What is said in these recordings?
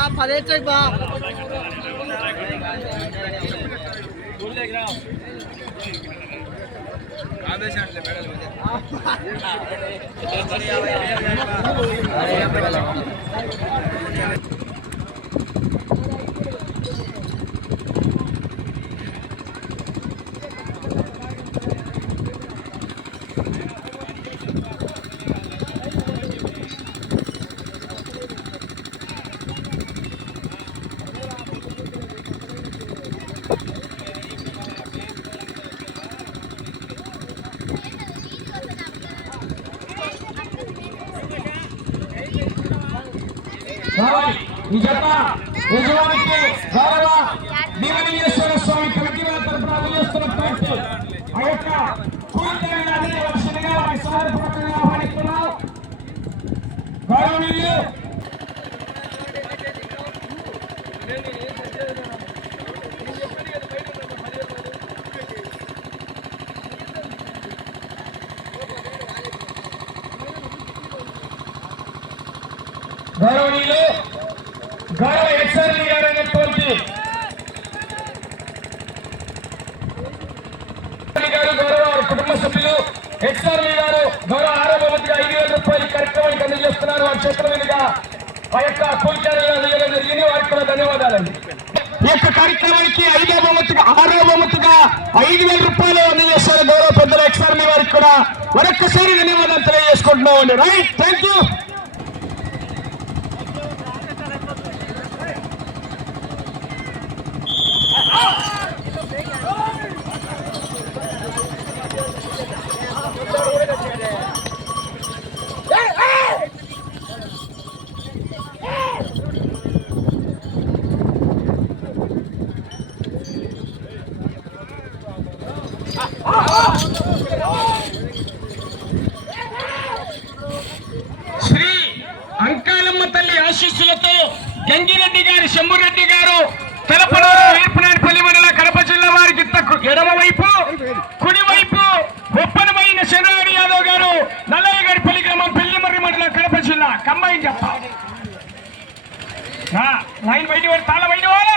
అన్న పదేచ్చు బా రావాలి ఈ జత గౌరవ భీమలింగేశ్వర స్వామి కమిటీ వారి తరఫున అందజేస్తున్నటువంటి ఆ యొక్క కూలిదారుని అందజేయవలసిందిగా వారి సహాయపూర్వకంగా ఆహ్వానిస్తున్నాం. గౌరవనీయులు గౌరవ ఎక్సర్లీ గారు అయినటువంటి గారు గౌరవ కుటుంబ సభ్యులు ఎక్సర్లీ గారు గౌరవ ఆరోగ్య మంత్రి ఐదు వేల రూపాయలు కార్యక్రమానికి అందజేస్తున్నారు. వారి చేతుల మీదుగా ఆ యొక్క కూలిచారులు అందజేయడం జరిగింది. వారికి కూడా ధన్యవాదాలండి. ఈ యొక్క కార్యక్రమానికి ఐదో బహుమతిగా ఆరో బహుమతిగా ఐదు వేల రూపాయలు అందజేశారు గౌరవ పెద్దల ఎక్స్ఆర్మీ వారికి కూడా. మరొక్కసారి ధన్యవాదాలు తెలియజేసుకుంటున్నామండి. Right thank you Shri Ankalamma తల్లి ఆశీస్సులతో గంగిరెడ్డి గారి శంభురెడ్డి గారు తెలపనూరు వీర్పునేనిపల్లి మండల కడప జిల్లా వారికి తక్కు ఎడమ వైపు ఒప్పనమైన శనాడి యాదవ్ గారు నల్లయ్య గారి పల్లి గ్రామం పెళ్ళిమర్రి మండల కడప జిల్లా. కంబైన్ చెప్ప. ఆ, లైన్ బయట తాళ బయట వాళ్ళ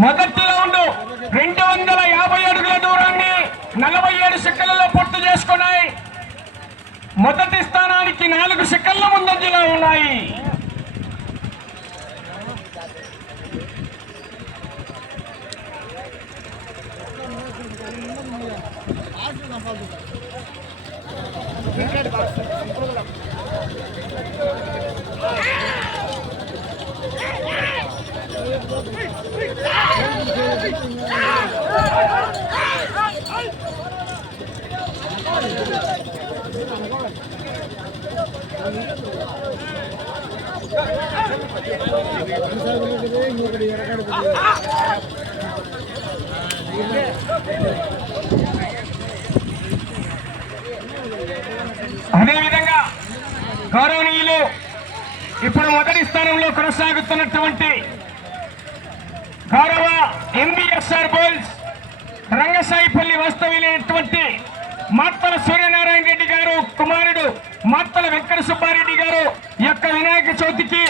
మొదటి రౌండ్ రెండు వందల యాభై అడుగుల దూరాన్ని నలభై ఏడు సెకండ్లలో పూర్తి చేసుకున్నాయి. మొదటి స్థానానికి నాలుగు సెకండ్ల ముందంజలో ఉన్నాయి అదేవిధంగా గౌరవనీయులు ఇప్పుడు మొదటి స్థానంలో కొనసాగుతున్నటువంటి గౌరవ ఎంబీఎస్ఆర్ బోల్స్ రంగసాయిపల్లి వాస్తవ్యులైనటువంటి మాత్తల సూర్యనారాయణ రెడ్డి గారు కుమారుడు మాత్తల వెంకట సుబ్బారెడ్డి గారు యొక్క వినాయక చవితికి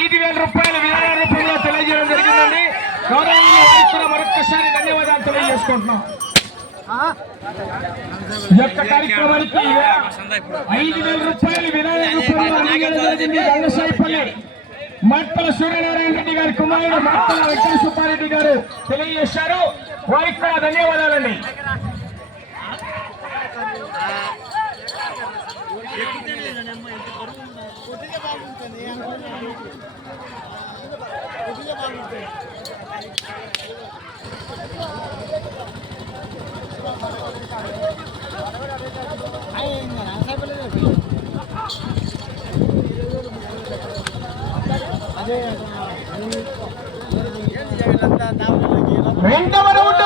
ఐదు వేల రూపాయల విరాళ రూపంలో తెలియజేయడం జరిగిందండి. గౌరవనీయులు వారికి మరొక్కసారి ధన్యవాదాలు తెలియజేసుకుంటున్నాం. యొక్క కార్యక్రమానికి ఐదు వేల రూపాయలు వినాయక మట్టల సూర్యనారాయణ రెడ్డి గారి కుమారుడు మట్టల వెంకట సుబ్బారెడ్డి గారు తెలియజేశారు. వారికి కూడా ధన్యవాదాలండి. రెండవ రౌండ్.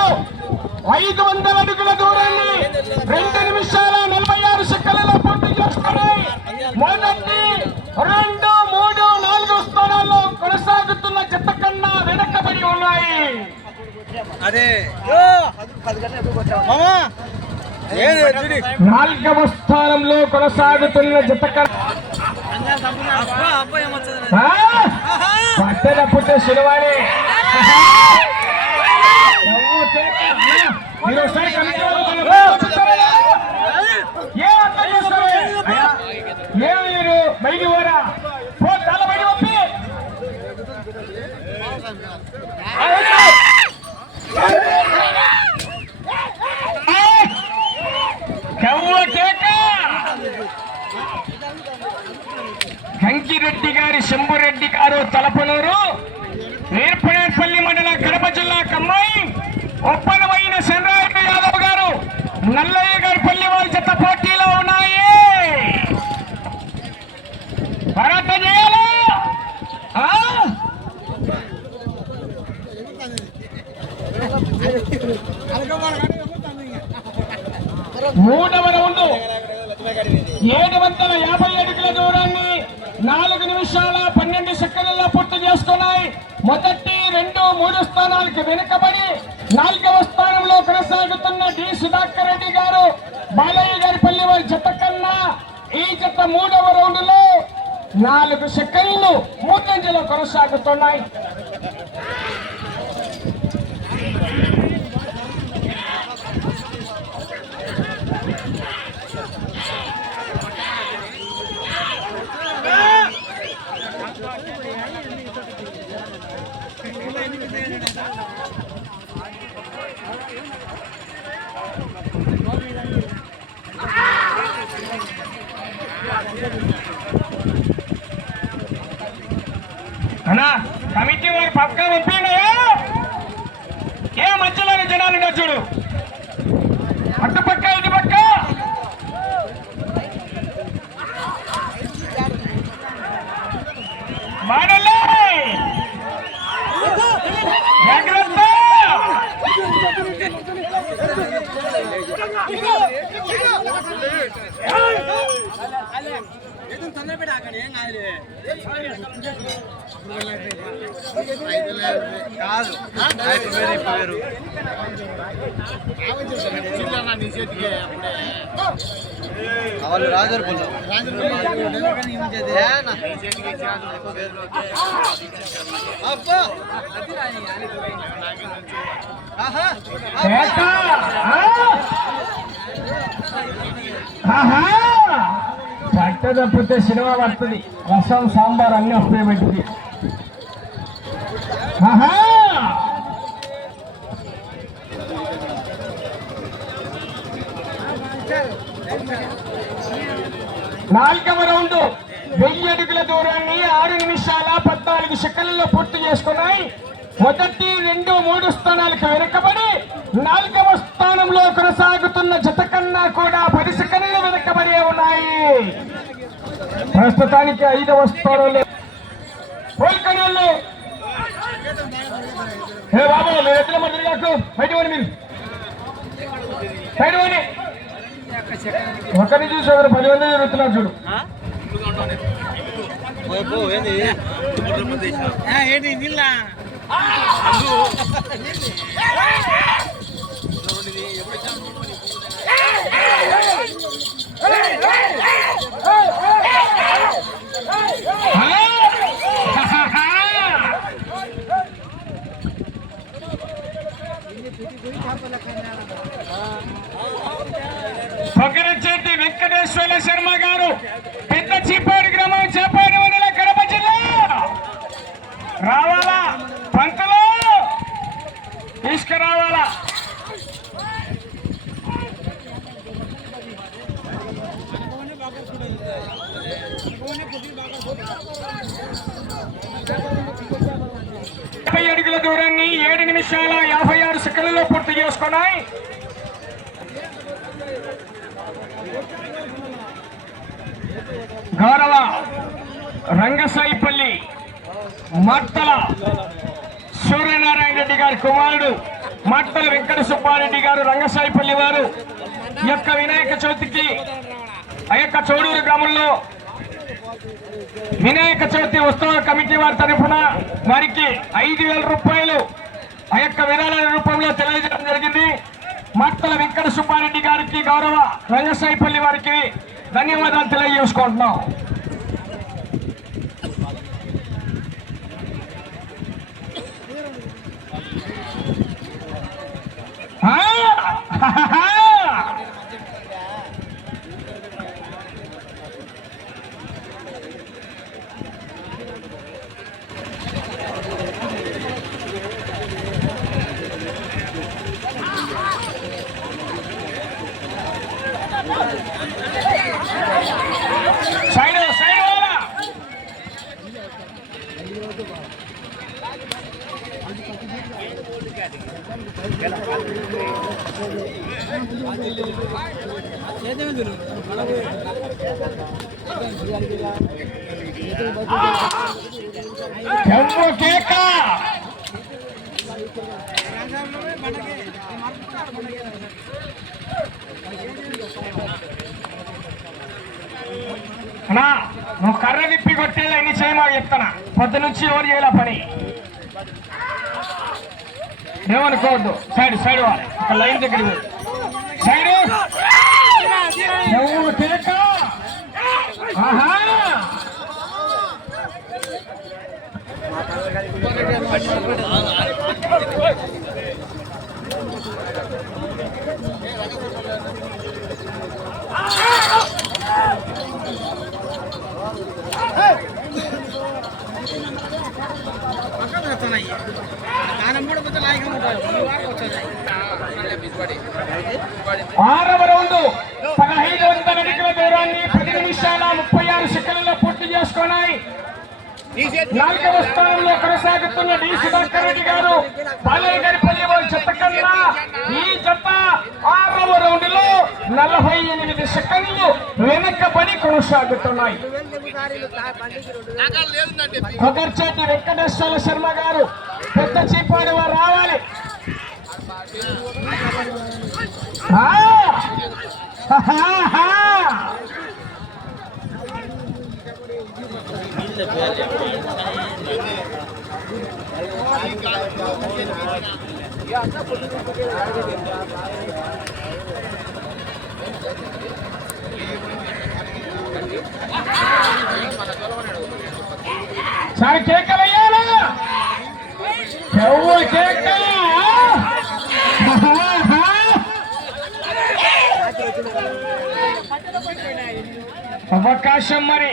ఐదు వందల అడుగుల దూరాన్ని రెండు నిమిషాల నలభై ఆరు సెకండ్లలో పూర్తి చేసుకున్నాయి మొదటి రెండు మూడు నాలుగు స్థానాల్లో కొనసాగుతున్న జత కన్నా వెనకబడి ఉన్నాయి. అదే. నాలుగవ స్థానంలో కొనసాగుతున్న జత కన్నా అబ్బా అబ్బా ఏమొచ్చదు మీరు ఒకసారి మీరు పోరా పో బయట పంపి కేక కంకిరెడ్డి గారి శంభురెడ్డి గారు తలపనూరు. నేర్పనేపల్లి మండల కడప జిల్లా కమ్మాయి. ఒప్పనమైన చంద్రారెడ్డి యాదవ్ గారు నల్లయ్య గారి పల్లి వాళ్ళ చెత్త పోటీలో ఉన్నాయి. భరత మూడవ ఏడు వందల యాభై అడుగుల దూరాన్ని నాలుగు నిమిషాల పన్నెండు సెకండ్లలో పూర్తి చేసుకున్నాయి. మొదటి రెండు మూడు స్థానాలకు వెనుకబడి నాలుగవ స్థానంలో కొనసాగుతున్న డి సుధాకర్ రెడ్డి గారు బాలయ్య గారి పల్లి వారి జత కన్నా ఈ జత మూడవ రౌండ్లో నాలుగు సెకండ్లు మూడంజలో కొనసాగుతున్నాయి. అన్నా కమిటీ వారు పక్కా పంపినాయా ఏ మధ్యలోని జనాలు ఉన్నారు చూడు అటు పక్క ఇటు పక్క మాడలే జాగ్రత్త తొందర పెట్టి అక్కడ ఏం కాదు కాదు వాళ్ళు రాజర్ బోల్ అబ్బా! పట్ట తప్పితే సినిమా పడుతుంది. రసం సాంబార్ అన్ని వస్తాయి పెట్టింది నాలుగవ రౌండ్. వెయ్యి అడుగుల దూరాన్ని ఆరు నిమిషాల పద్నాలుగు సెకండ్లలో పూర్తి చేసుకున్నాయి. మొదటి రెండు మూడు స్థానాలకు వెనుకబడి నాలుగవ స్థానంలో కొనసాగుతున్న జత కన్నా కూడా పది సెకండ్లు వెనుకబడి ఉన్నాయి. ప్రస్తుతానికి ఐదవ స్థానంలో పోల్కొని ఏ బాబు మీరు ఎట్లా మంత్రి కాకు. బయట మీరు. బయట ఒకరిని చూసి ఒకరు పది మంది జరుగుతున్నారు చూడు. ఏంటి నీళ్ళ హలో పొగరచెట్టి వెంకటేశ్వర శర్మ గారు పెద్ద చీపాడు గ్రామం చేపాడు మండల కడప జిల్లా రావాలా పంతులు తీసుకురావాలా ముప్పై అడుగుల దూరాన్ని ఏడు నిమిషాల యాభై ఆరు సెకండ్లలో పూర్తి చేసుకున్నాయి. గౌరవ రంగసాయిపల్లి మట్టల సూర్యనారాయణ రెడ్డి గారి కుమారుడు మట్టల వెంకట సుబ్బారెడ్డి గారు రంగసాయిపల్లి వారు. యొక్క వినాయక చవితికి ఆ యొక్క చోడూరు గ్రామంలో వినాయక చవితి ఉత్సవ కమిటీ వారి తరఫున వారికి ఐదు వేల రూపాయలు ఆ యొక్క విరాళాల రూపంలో తెలియజేయడం జరిగింది మట్టల వెంకట సుబ్బారెడ్డి గారికి గౌరవ రంగసాయిపల్లి వారికి ధన్యవాదాలు తెలియజేసుకుంటున్నాం ఆ సైడ్ వాలా చెంబు కేక నా నువ్వు కర్ర విప్పి కొట్టేలా ఎన్ని చేయమా చెప్తానా పొద్దు నుంచి ఎవరు చేయాల పని? ఏమనుకోవద్దు. సైడ్ సైడ్ వాలి. ఒక లైన్ దగ్గర సైడ్! నువ్వు కేక ఆహా! ఉన్నాయి దానం కూడా కొంచెం లాయక ఆరవ రౌండ్ పదహైదు వందల అడుగుల దూరాన్ని పది నిమిషాల ముప్పై ఆరు సెకండ్లలో పూర్తి చేసుకున్నాయి. నాలుగవ స్థానంలో కొనసాగుతున్న డి. సుధాకర్ రెడ్డి గారు బాలయ్య గారి పల్లి వారి జత కన్నా ఈ జత ఆరవ రౌండ్లో నలభై ఎనిమిది సెకండ్లు వెనకబడి కొనసాగుతున్నాయి. కొగర్చేటి వెంకటేశ్వర శర్మ గారు పెద్ద చీపాడు వారు రావాలి ఆ! ఆహాహా! సరే కేక వెయ్యాలా చెవు అవకాశం మరి.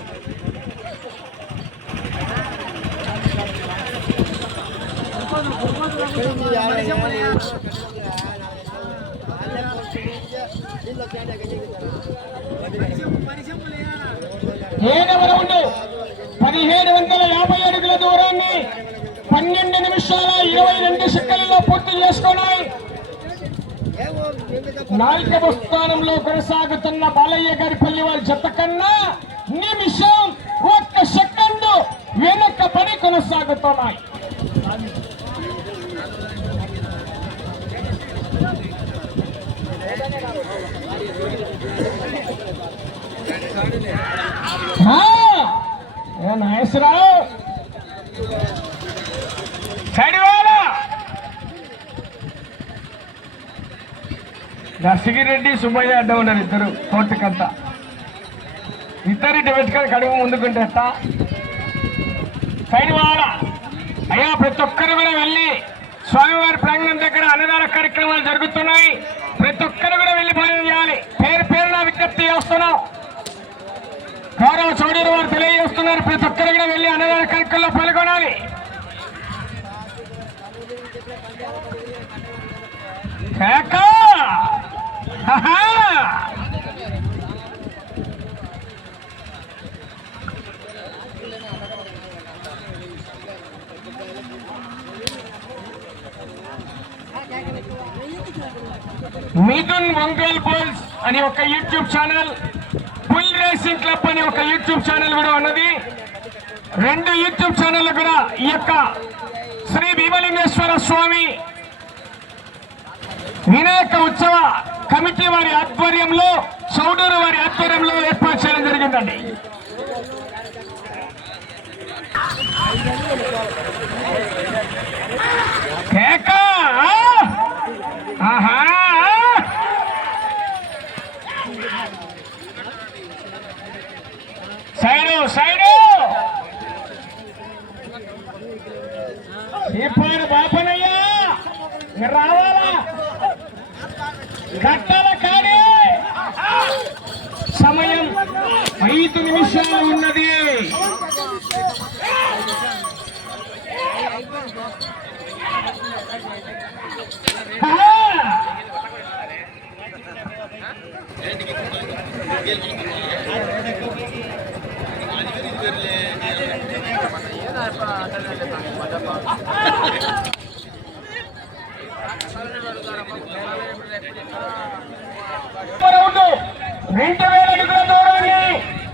రౌండ్ పదిహేడు వందల యాభై అడుగుల దూరాన్ని పన్నెండు నిమిషాల ఇరవై రెండు సెకండ్లలో పూర్తి చేసుకున్నాయి నాలుగవ స్థానంలో కొనసాగుతున్న బాలయ్య గారి పల్లి వారి జత కన్నా నిమిషం ఒక్క సెకండ్ పని కొనసాగుతున్నాయి ఆ, ఏ నాగేశ్వరరావు! సైడ్ వాళ్ళ దర్శగిరెడ్డి సుబ్బయ్య అడ్డ ఉన్నారు ఇద్దరు కోర్టుకంతా. ఇద్దరు డెబిట్ పెట్టుకొని కడుగు ముందుకుంటే సైడ్ వాళ్ళ అయ్యా ప్రతి ఒక్కరు కూడా వెళ్ళి స్వామివారి ప్రాంగణం దగ్గర అన్నదాన కార్యక్రమాలు జరుగుతున్నాయి. ప్రతి ఒక్కరు కూడా వెళ్ళి భోజనం చేయాలి పేరు పేరున విజ్ఞప్తి చేస్తున్నాం. గౌరవ చౌదరి వారు తెలియజేస్తున్నారు. ప్రతి ఒక్కరు కూడా వెళ్ళి అన్నదాన కార్యక్రమంలో పాల్గొనాలి. కేక! మిథున్ ఒంగోల్ బోల్స్ అని ఒక YouTube channel pull racing club అని ఒక యూట్యూబ్ ఛానల్ కూడా ఉన్నది. రెండు యూట్యూబ్ ఛానల్ కూడా ఈ యొక్క శ్రీ భీమలింగేశ్వర స్వామి వినాయక ఉత్సవ కమిటీ వారి ఆధ్వర్యంలో చౌడూరు వారి ఆధ్వర్యంలో ఏర్పాటు చేయడం జరిగిందండి. ఆహా సైడు సైడు ఇప్పుడు బాపనయ్యా మీరు రావాలా కట్టాల కాడి సమయం ఐదు నిమిషాలు ఉన్నది. రెండు వేల అడుగుల దూరాన్ని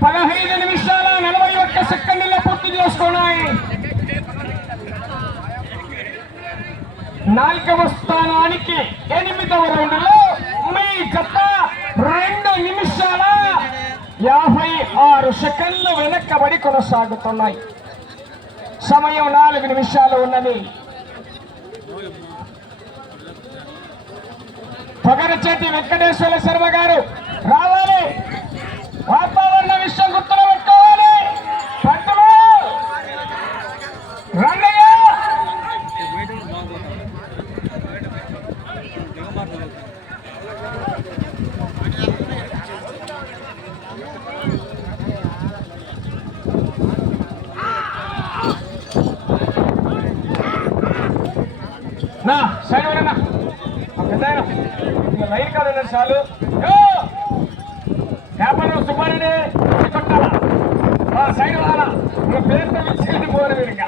పదహైదు నిమిషాల నలభై ఒక్క సెకండ్లలో చేసుకున్నాయి నాలుగవ స్థానానికి ఎనిమిదవ రౌండ్లో మీ జత రెండు నిమిషాల యాభై ఆరు సెకండ్లు వెనక్కబడి కొనసాగుతున్నాయి. సమయం నాలుగు నిమిషాలు ఉన్నది. పొగరచేటి వెంకటేశ్వర శర్మ గారు రావాలి. వాతావరణ విషయం గుర్తులో లైన్ కాదు ఉన్నది చాలు యో! వ్యాపారం సుబ్బారెడ్డి కొట్టాలా ఆ, సైడ్ వాళ్ళ ఇక పేరుతో పిలిచేది పోరు మీరు ఇంకా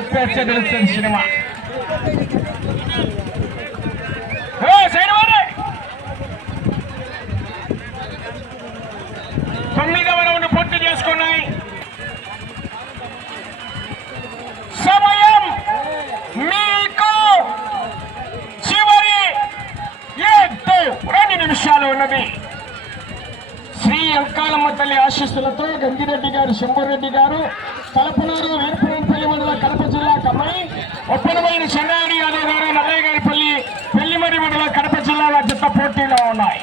ఎక్సలెంట్ తెలుస్తుంది సినిమా తొమ్మిదవ రౌండ్ పూర్తి చేసుకున్నాయి. సమయం మీకు చివరి ఏడు రెండు నిమిషాలు ఉన్నది. శ్రీ అంకాలమ్మ తల్లి ఆశీస్సులతో గంగిరెడ్డి గారు శంభురెడ్డి గారు తలపునారు వీరపురంపల్లి కమ్మాయి ఒప్పనమైన చెన్నాడి యాదవ్ గారు నల్లయ్య గారిపల్లి పెళ్ళిమరి మండలం కడప జిల్లాల జత పోటీలో ఉన్నాయి.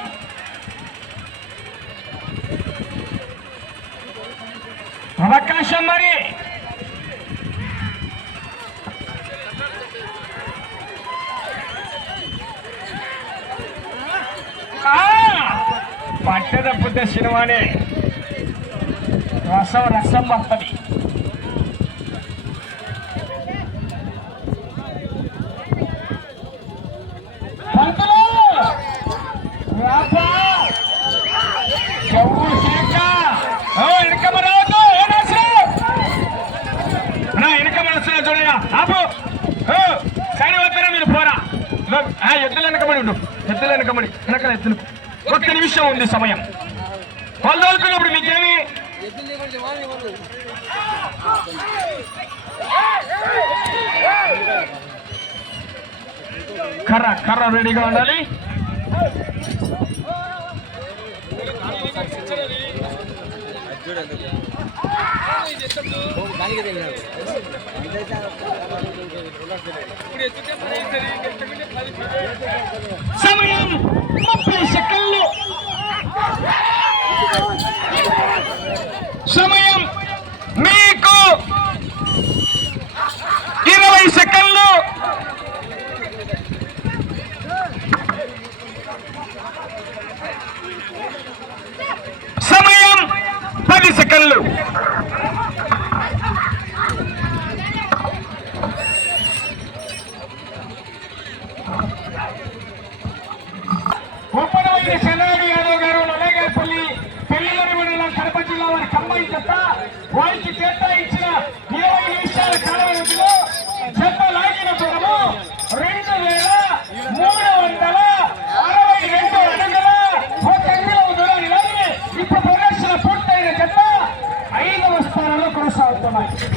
అవకాశం మరి. పట్టదప్పుతే సినిమానే. రసం రసం వస్తుంది. ఒక్క నిమిషం ఉంది సమయం. వాళ్ళు తోలుకున్నప్పుడు మీకేమి? కర్ర కర్ర రెడీగా ఉండాలి. చూడండి సమయం ముప్పై సెకండ్లు. సమయం మీకు ఇరవై సెకండ్లు.